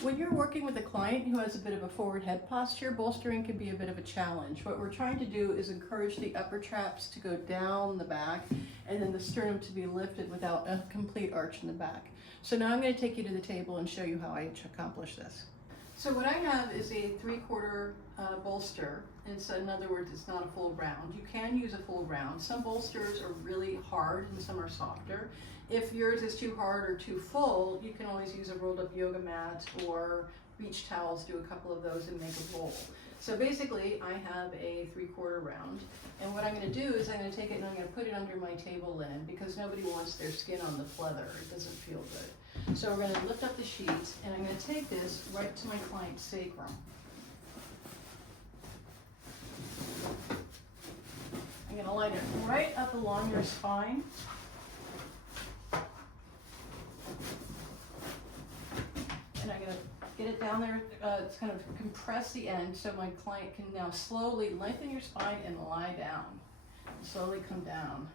When you're working with a client who has a bit of a forward head posture, bolstering can be a bit of a challenge. What we're trying to do is encourage the upper traps to go down the back and then the sternum to be lifted without a complete arch in the back. So now I'm going to take you to the table and show you how I accomplish this. So what I have is a 3/4 bolster. In other words, it's not a full round. You can use a full round. Some bolsters are really hard and some are softer. If yours is too hard or too full, you can always use a rolled up yoga mat or beach towels, do a couple of those and make a roll. So basically I have a 3/4 round, and what I'm going to do is I'm going to take it and I'm going to put it under my table linen because nobody wants their skin on the pleather. It doesn't feel good. So we're going to lift up the sheets and I'm going to take this right to my client's sacrum. I'm going to line it right up along your spine. And I'm going to get it down there, it's kind of compress the end so my client can now slowly lengthen your spine and lie down. Slowly come down.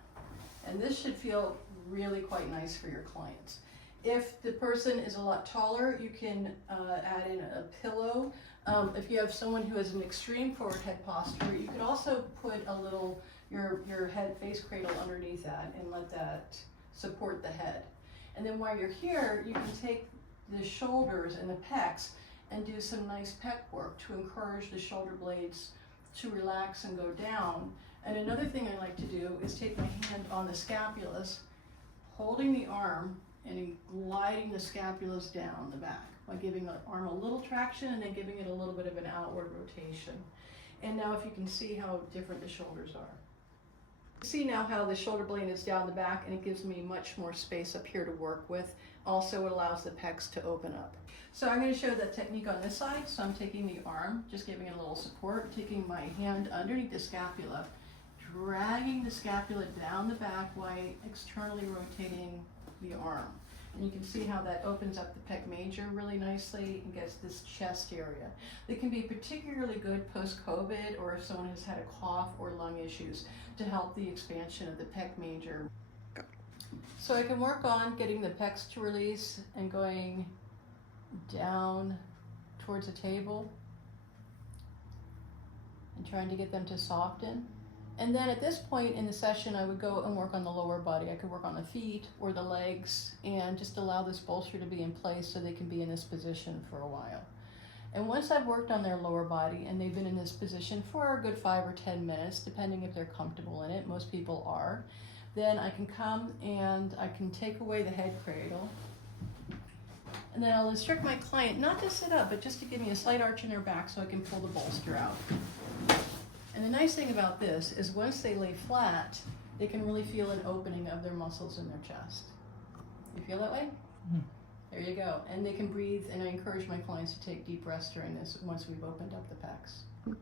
And this should feel really quite nice for your clients. If the person is a lot taller, you can add in a pillow. If you have someone who has an extreme forward head posture, you could also put a little, your head face cradle underneath that and let that support the head. And then while you're here, you can take the shoulders and the pecs and do some nice pec work to encourage the shoulder blades to relax and go down. And another thing I like to do is take my hand on the scapulas, holding the arm and gliding the scapulas down the back by giving the arm a little traction and then giving it a little bit of an outward rotation. And now if you can see how different the shoulders are. See now how the shoulder blade is down the back, and it gives me much more space up here to work with. Also, it allows the pecs to open up. So I'm going to show that technique on this side. So I'm taking the arm, just giving it a little support, taking my hand underneath the scapula, dragging the scapula down the back while externally rotating the arm. And you can see how that opens up the pec major really nicely and gets this chest area. That can be particularly good post-COVID or if someone has had a cough or lung issues to help the expansion of the pec major. So I can work on getting the pecs to release and going down towards the table and trying to get them to soften. And then at this point in the session, I would go and work on the lower body. I could work on the feet or the legs and just allow this bolster to be in place so they can be in this position for a while. And once I've worked on their lower body and they've been in this position for a good 5 or 10 minutes, depending if they're comfortable in it, most people are, then I can come and I can take away the head cradle. And then I'll instruct my client not to sit up, but just to give me a slight arch in their back so I can pull the bolster out. And the nice thing about this is once they lay flat, they can really feel an opening of their muscles in their chest. You feel that way? Mm-hmm. There you go. And they can breathe, and I encourage my clients to take deep breaths during this once we've opened up the pecs.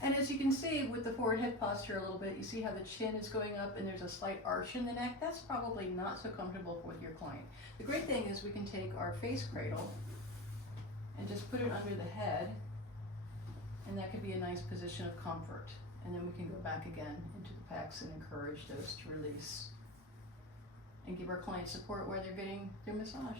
And as you can see with the forward head posture a little bit, you see how the chin is going up and there's a slight arch in the neck. That's probably not so comfortable with your client. The great thing is we can take our face cradle and just put it under the head, and that could be a nice position of comfort. And then we can go back again into the pecs and encourage those to release and give our clients support where they're getting their massage.